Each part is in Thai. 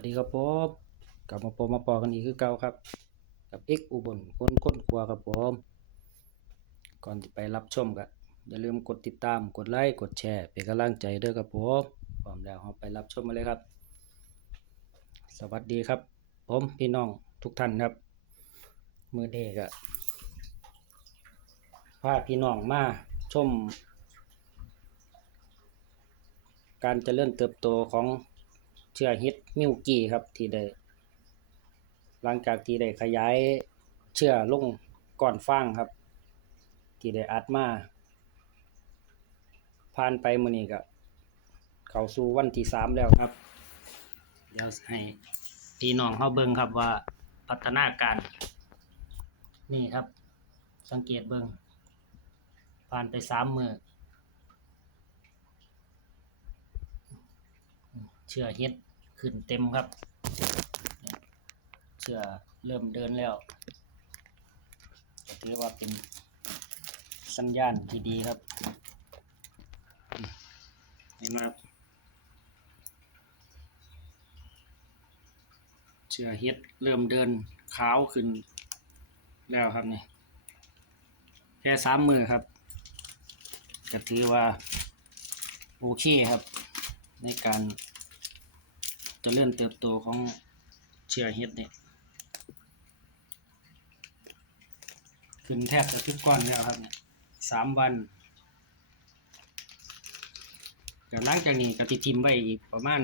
วัสดีครับผมกลับมาพบมาปอกันอีกคือเก่าครับ กับเอ็กอุบลคนค้นครัวครับผมก่อนที่ไปรับชมก็อย่าลืมกดติดตามกดไลค์กดแชร์เป็นกำลังใจด้วยครับผมพร้อมแล้วเราไปรับชมมาเลยครับ สวัสดีครับ ผมพี่น้องทุกท่านครับ มือเด็กอะพาพี่น้องมาชม การเจริญเติบโตของ เชื้อฮิตมิวกี้ครับที่ได้หลังจากที่ได้ขยายเชื้อลงก่อนฟางครับ ที่ได้อัดมาผ่านไปมื้อนี้ก็เข้าสู่วันที่สามแล้วครับ เดี๋ยวให้พี่น้องเฮาเบิ่งครับว่าพัฒนาการ นี่ครับ สังเกตเบิ่งผ่านไปสามมือ เชื่อเฮ็ดขึ้นเต็มครับ เชื่อเริ่มเดินแล้วก็ถือว่าเป็นสัญญาณที่ดีครับเห็นไหมครับเชื่อเฮ็ดเริ่มเดินขาวขึ้นแล้วครับนี่แค่สามมือครับก็ถือว่า โอเคครับ ในการ จะเลื่อนเติบโตของเชื้อเห็ดเนี่ยขึ้นแทบจะทุกก้อนแล้วครับเนี่ยสามวันก็หลังจากนี้ก็ติทิมไว้อีกประมาณ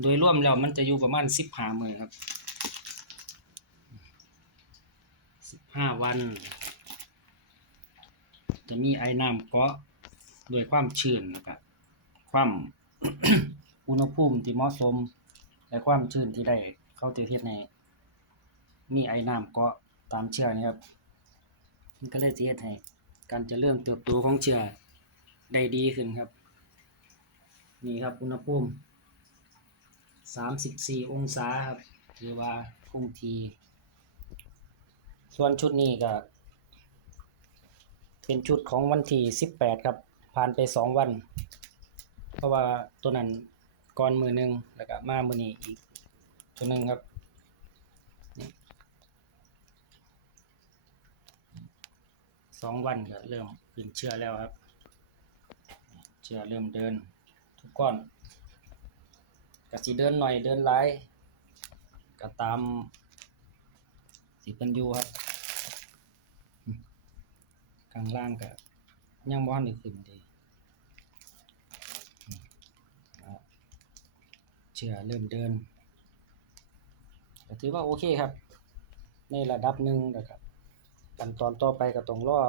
โดยร่วมแล้วมันจะอยู่ประมาณสิบห้ามือครับสิบห้าวัน จะมีไอ้น้ำเกาะโดยความชื้นนะครับความ อุณหภูมิที่เหมาะสม และความชื้นที่ได้เข้าเติเฮ็ดให้มีไอ้น้ำเกาะตามเชื้อนี่ครับมันก็เลยเฮ็ดให้การจะเริ่มเติบโตของเชื้อได้ดีขึ้นครับ นี่ครับอุณหภูมิ34 องศาครับถือว่าคงที ส่วนชุดนี้ก็ เป็นชุดของวันที่ 18 ครับ ผ่านไป 2 วัน ราะว่าตัวนั้นก่อนมือหนึ่งแล้วก็มามือนี้อีก ตัวหนึ่งครับสองวันก็เริ่มขึ้นเชื้อแล้วครับ เชื้อเริ่มเดินทุกก้อนก็สิเดินหน่อยเดินหลายก็ตามสิเป็นอยู่ครับข้างล่างก็ยังบ่ทันได้ขึ้นดีอืมเอาเชื่อเริ่มเดินก็ถือว่าโอเคครับ ในระดับหนึ่งนะครับขั้นตอนต่อไปก็ต้องรอ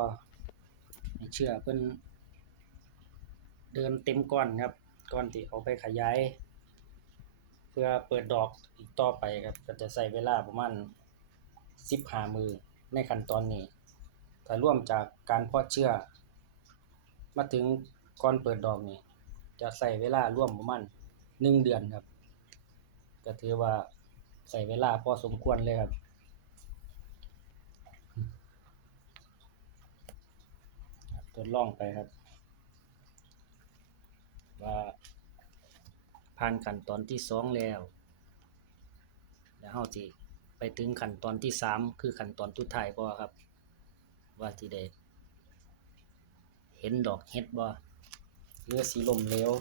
เชื่อเพิ่นเดินเต็มก้อนครับก่อนที่เอาไปขยาย เพื่อเปิดดอกอีกต่อไปครับ ก็จะใช้เวลาประมาณ15มือในขั้นตอนนี้ถ้าร่วมจากการเพาะเชื้อมาถึงก่อนเปิดดอกนี่จะใส่เวลาร่วมประมาณหนึ่งเดือนครับ ก็ถือว่าใส่เวลาพอสมควรเลยครับ ทดลองไปครับ ว่าผ่านขั้นตอนที่สองแล้ว แล้วเฮาสิไปถึงขั้นตอนที่สามคือขั้นตอนสุดท้ายบ่ครับ ว่าที่ได้เห็นดอกเห็ดบ่เรือสีลมเหลว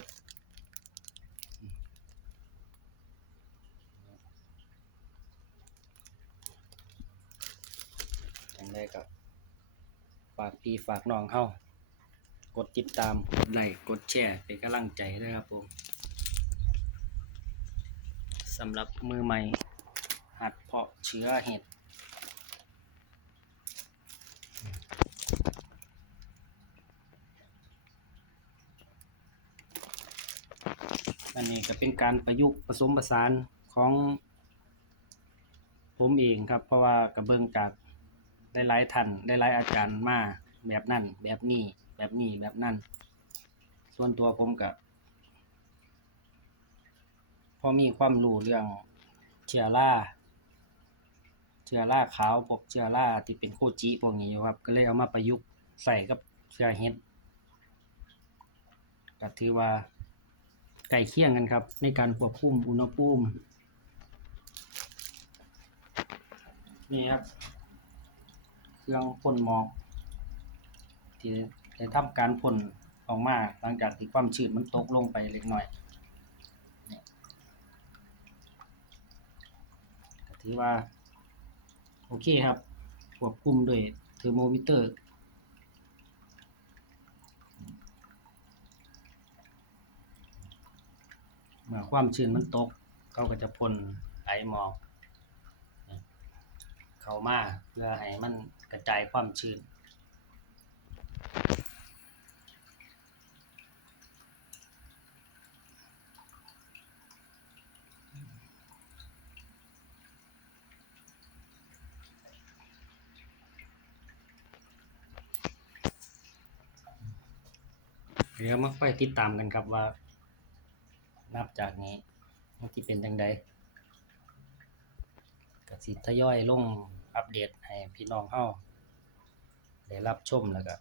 จัง ไดก็ฝากพี่ฝากน้องเฮากดติดตามกดไลค์กดแชร์เป็นกำลังใจด้วยครับผมสำหรับมือใหม่ หัดเพาะเชื้อเห็ดอันนี้ก็เป็นการประยุกต์ผสมผสานของผมเองครับ เพราะว่ากระเบิงจาก ได้หลายท่านได้หลายอาจารย์มาแบบนั่นแบบนี้ แบบนี้แบบนั่นส่วนตัวผมก็พอมีความรู้เรื่องเชื้อราเชื้อราขาวพวกเชื้อราที่เป็นโคจิพวกนี้ครับ ก็เลยเอามาประยุกต์ใส่กับเชื้อเห็ดก็ถือว่าใล้เคียงกันครับ ในการควบคุมอุณหภูมินี่ครับ เครื่องพ่นหมอกที่ได้ทำการพ่นออกมาหลังจากที่ความชื้นมันตกลงไปเล็กน้อยนี่ก็ถือว่า โอเคครับควบคุมด้วยเทอร์โมมิเตอร์เมื่อความชื้นมันตกเขาก็จะพ่นไอหมอก เข้ามาเพื่อให้มันกระจายความชื้นเดี๋ยวมาค่อยติดตามกันครับว่า นับจากนี้มันจะเป็นจังได ก็สิทยอยลงอัปเดตให้พี่น้องเฮาได้รับชมแล้วก็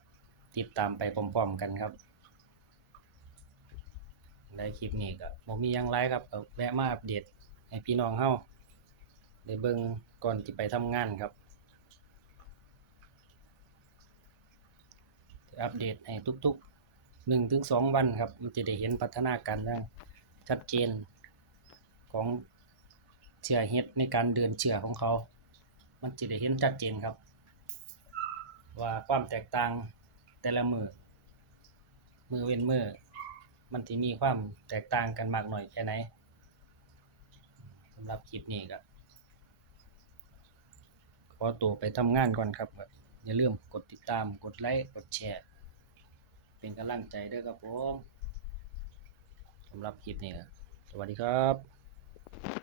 ติดตามไปพร้อมๆกันครับในคลิปนี้ก็บ่มียังไรครับก็แวะมาอัปเดตให้พี่น้องเฮาได้เบิ่งก่อนที่ไปทำงานครับ อัปเดตให้ทุกๆหนึ่งถึงสองวันครับ มันจะได้เห็นพัฒนาการอย่างชัดเจนของ เชื้อเห็ดในการเดินเชื้อของเขา มันจะได้เห็นชัดเจนครับ ว่าความแตกต่างแต่ละมือมือเว้นมือมันที่มีความแตกต่างกันมากหน่อยแค่ไหนสำหรับคลิปนี้ก็ขอตัวไปทำงานก่อนครับ อย่าลืมกดติดตามกดไลค์กดแชร์ เป็นกำลังใจด้วยครับผมสำหรับคลิปนี้ สวัสดีครับ